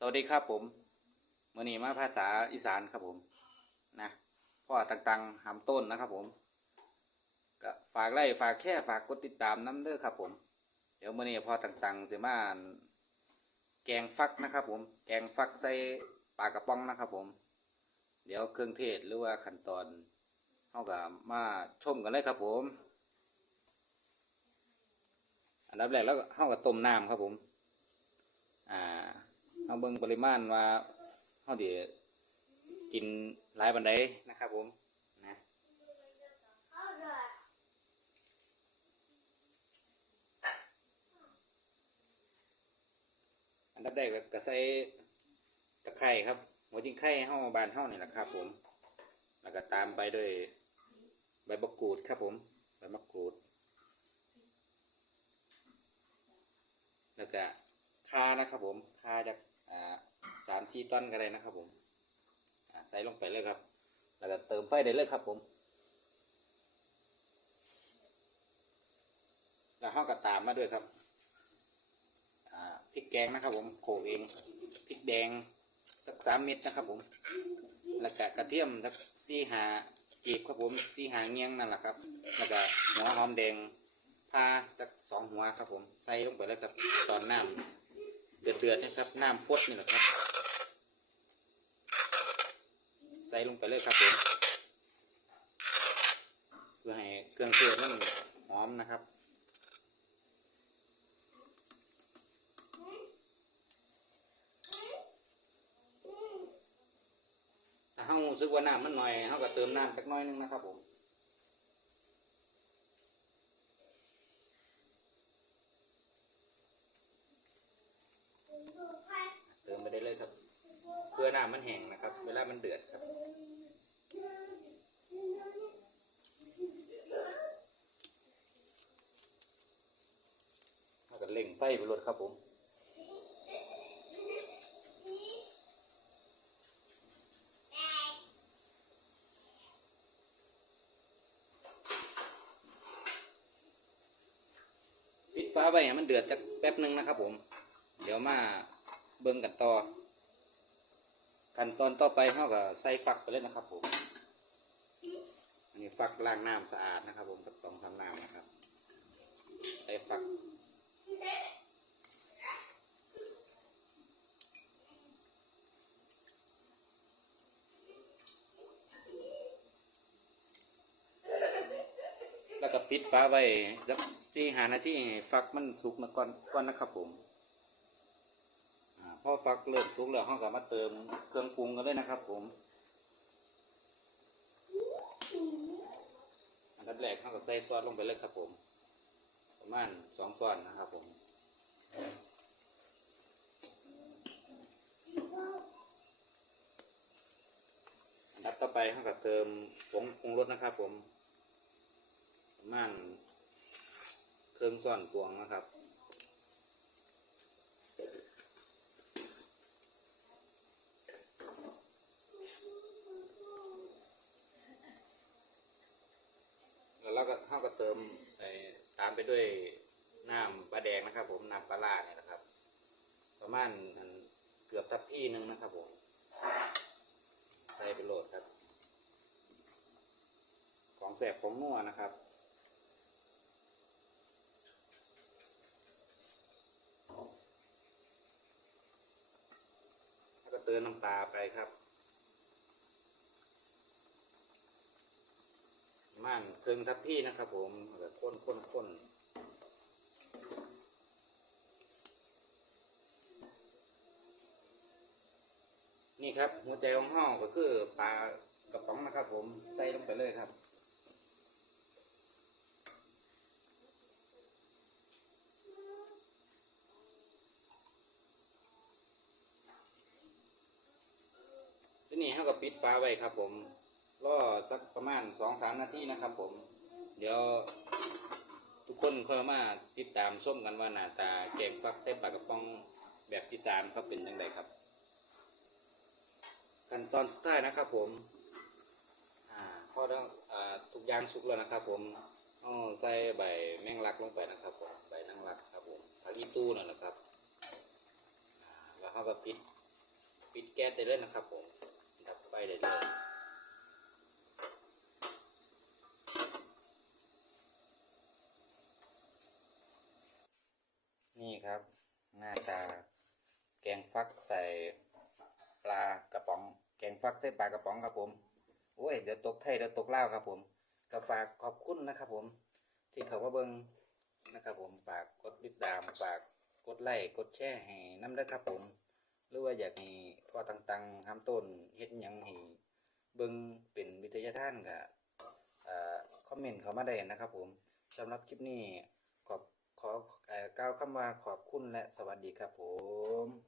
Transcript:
สวัสดีครับผมมื่อนี้มาภาษาอีสานครับผมนะพ่อต่างๆหำต้นนะครับผมก็ฝากไล่ฝากแค่ฝากกดติดตามน้ำเด้อครับผม เดี๋ยวมื่อนี้พ่อต่างๆจะมาแกงฟักนะครับผม แกงฟักใส่ปลากระป๋องนะครับผม เดี๋ยวเครื่องเทศหรือว่าขั้นตอนเขาก็มาชมกันเลยครับผม อันดับแรกแล้วเขาก็ต้มน้ำครับผม อ่า เอาเบิ่งปริมาณว่าเขาเดี๋ยวกินหลายบันไดนะครับผมนะอันดับแรกก็ใส่ตะไคร่ครับหัวจิงไข่เฮาบานเฮานี่แหละครับผมแล้วก็ตามไปด้วยใบมะกรูดครับผมใบมะกรูด แล้วก็คานะครับผมคาจาก สามสี่ต้นก็ได้นะครับผมใส่ลงไปเลยครับ แล้วก็เติมไฟได้เลยครับผม แล้วห้องก็ตามมาด้วยครับพริกแกงนะครับผมโขลกเองพริกแดงสักสามเม็ดนะครับผม แล้วก็กระเทียมสักสี่หากีบครับผมสี่หาเงี้ยงนั่นแหละครับ แล้วก็หัวหอมแดงพาจักสองหัวครับผม ใส่ลงไปแล้วครับตอนน้ำ เดือดเดือดๆนะครับน้ำฟดนี่แหละครับ ใส่ลงไปเลยครับผมเพื่อให้เครื่องเทศมันหอมนะครับถ้าเฮารู้สึกว่าน้ำมันหน่อยเฮาก็เติมน้ำจักน้อยนึงนะครับผม เติมไปได้เลยครับ เพื่อน้ำมันแห้งนะครับ เวลามันเดือดครับ แล้วก็เล่งไฟไปรดครับผมปิดฟ้าไว้ให้มันเดือดจักแป๊บหนึ่งนะครับผม เดี๋ยวมาเบิ่งกันต่อ ขั้นตอนต่อไปเฮาก็ใส่ฟักไปเลยนะครับผม อันนี้ฟักล้างน้ำสะอาดนะครับ ผมกับสองทำน้ำนะครับ ใส่ฟักแล้วก็ปิดฟ้าไว้สักสี่หานาทีฟักมันสุกนะก่อนก่อนนะครับผม พอฟักเริ่มสุกแล้วเราก็มาเติมเครื่องปรุงกันเลยนะครับ ผม อันดับแรกเราก็ใส่ซอสลงไปเลยครับ ผม ประมาณสองช้อนนะครับ ผมอันดับต่อไปเราก็เติมผงปรุงรสนะครับ ผม ประมาณเครื่องซ่อนตวงนะครับ แล้วก็เข้าก็เติมไปตามไปด้วยน้ำปลาแดงนะครับ ผมน้ำปลาล่าเนี่ยนะครับ ประมาณเกือบทัพพี่หนึ่งนะครับผมใส่ไปโหลดครับ ของแสบของนัวนะครับแล้วก็เติมน้ำปลาไปครับ มันเครื่องทับพี่นะครับ ผมแล้วข้นข้นข้นนี่ครับ หัวใจของห้องก็คือปลากระป๋องนะครับ ผมใส่ลงไปเลยครับที่นี้เขาก็ปิดฟ้าไว้ครับผม รอสักประมาณสองสามนาทีนะครับ ผม เดี๋ยวทุกคนค่อยมาติดตามชมกันว่าหน้าตาแกงฟักเส้ปลากระป๋องแบบอีสานเขาเป็นยังไงครับ ขั้นตอนสุดท้ายนะครับผมอ่าพอต้องอ่าทุกอย่างสุกแล้วนะครับ ผมเอาใส่ใบแมงลักลงไปนะครับผมใบนางลักครับผมผักอีตู้นั่นแหละครับแล้วเขาก็ปิดปิดแก๊สได้เลยนะครับผม ดับไฟได้เลย นี่ครับ หน้าตา แกง ฟักใส่ปลากระป๋อง แกงฟักใส่ปลากระป๋องครับผมโอ้ยเดี๋ยวตกไทยเดี๋ยวตกเล่าครับผมก็ฝากขอบคุณนะครับผม ที่เขามาเบิ้งนะครับผมฝากกดติดตามฝากกดไลค์กดแชร์ให้น้ำเด้ครับผม หรือว่าอยากให้พ่อต่างๆทำต้นเฮ็ดยังให้เบิ่งเป็นวิทยาทานก็เอ่อคอมเมนต์เขามาได้นะครับผมสำหรับคลิปนี้ขอบขอกล่าวคำว่าขอบคุณและสวัสดีครับผม